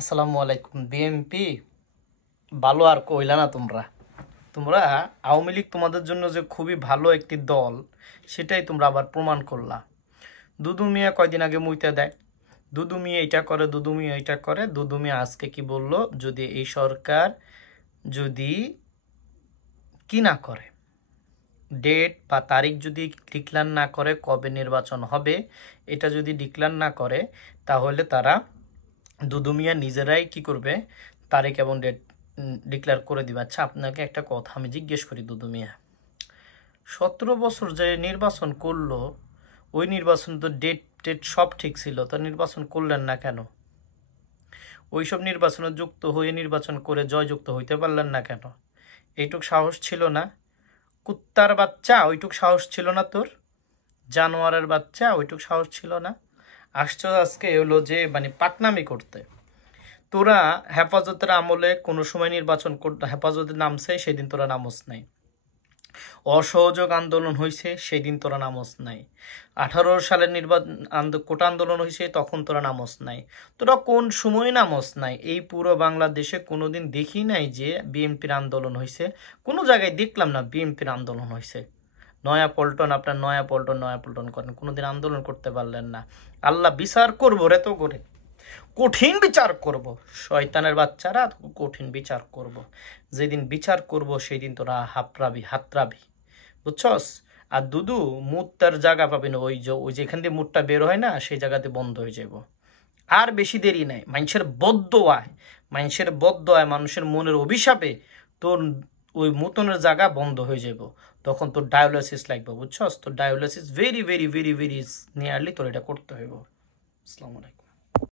আসসালামু আলাইকুম। বিএমপি ভালো আর কইলা না। তোমরা তোমরা আওয়ামী লীগ তোমাদের জন্য যে খুবই ভালো একটি দল, সেটাই তোমরা আবার প্রমাণ করলা। দুদু মিয়া কয়দিন আগে মুইতে দেয়, দুদু মিয়া এইটা করে, দুদু মিয়া এইটা করে। দুদু মিয়া আজকে কি বললো, যদি এই সরকার যদি কি না করে, ডেট বা তারিখ যদি ডিক্লার না করে কবে নির্বাচন হবে, এটা যদি ডিক্লার না করে, তাহলে তারা দুদু মিয়া নিজেরাই কি করবে, তারিখ এবং ডেট ডিক্লেয়ার করে দিবে। আচ্ছা, আপনাকে একটা কথা আমি জিজ্ঞেস করি, দুদু মিয়া 17 বছর যে নির্বাচন করলো, ওই নির্বাচন তো ডেট টেট সব ঠিক ছিল, তো নির্বাচন করলেন না কেন? ওইসব নির্বাচনে যুক্ত হয়ে নির্বাচন করে জয়যুক্ত হইতে পারলেন না কেন? এইটুক সাহস ছিল না? কুত্তার বাচ্চা, ওইটুক সাহস ছিল না তোর? জানোয়ারের বাচ্চা, ওইটুক সাহস ছিল না? আসছো আজকে হলো যে মানে পাকনামি করতে। তোরা হেফাজতের আমলে কোনো সময় নির্বাচন করতে হেফাজতে নামছে, সেদিন তোরা নামস নাই। অসহযোগ আন্দোলন হয়েছে, সেই দিন তোরা নামস নাই। 18 সালের কোটা আন্দোলন হয়েছে, তখন তোরা নামস নাই। তোরা কোন সময় নামস নাই? এই পুরো বাংলাদেশে কোনোদিন দেখি নাই যে বিএনপির আন্দোলন হয়েছে। কোনো জায়গায় দেখলাম না বিএনপির আন্দোলন হয়েছে। নয়া পল্টন, আপনার নয়া পল্টন করেন, কোনোদিন আন্দোলন করতে পারলেন না। আল্লাহ বিচার করবো রে তো করে, কঠিন বিচার করব। শয়তানের বাচ্চারা, কঠিন বিচার করব। যেদিন বিচার করব সেই দিন তোরা হাতরাবি, বুঝছস? আর দুদু মুতটার জায়গা পাবি না, ওই যেখান দিয়ে মুতটা বের হয় না, সেই জায়গাতে বন্ধ হয়ে যাব। আর বেশি দেরি নাই। মানুষের বদদোয়ায়, মানুষের মনের অভিশাপে তোর ওই মুতনের জায়গা বন্ধ হয়ে যাব। তখন তোর ডায়ালিসিস লাগবে, বুঝছস? তোর dialysis very very very very nearly তোর এটা করতে হইব। আসসালামু আলাইকুম।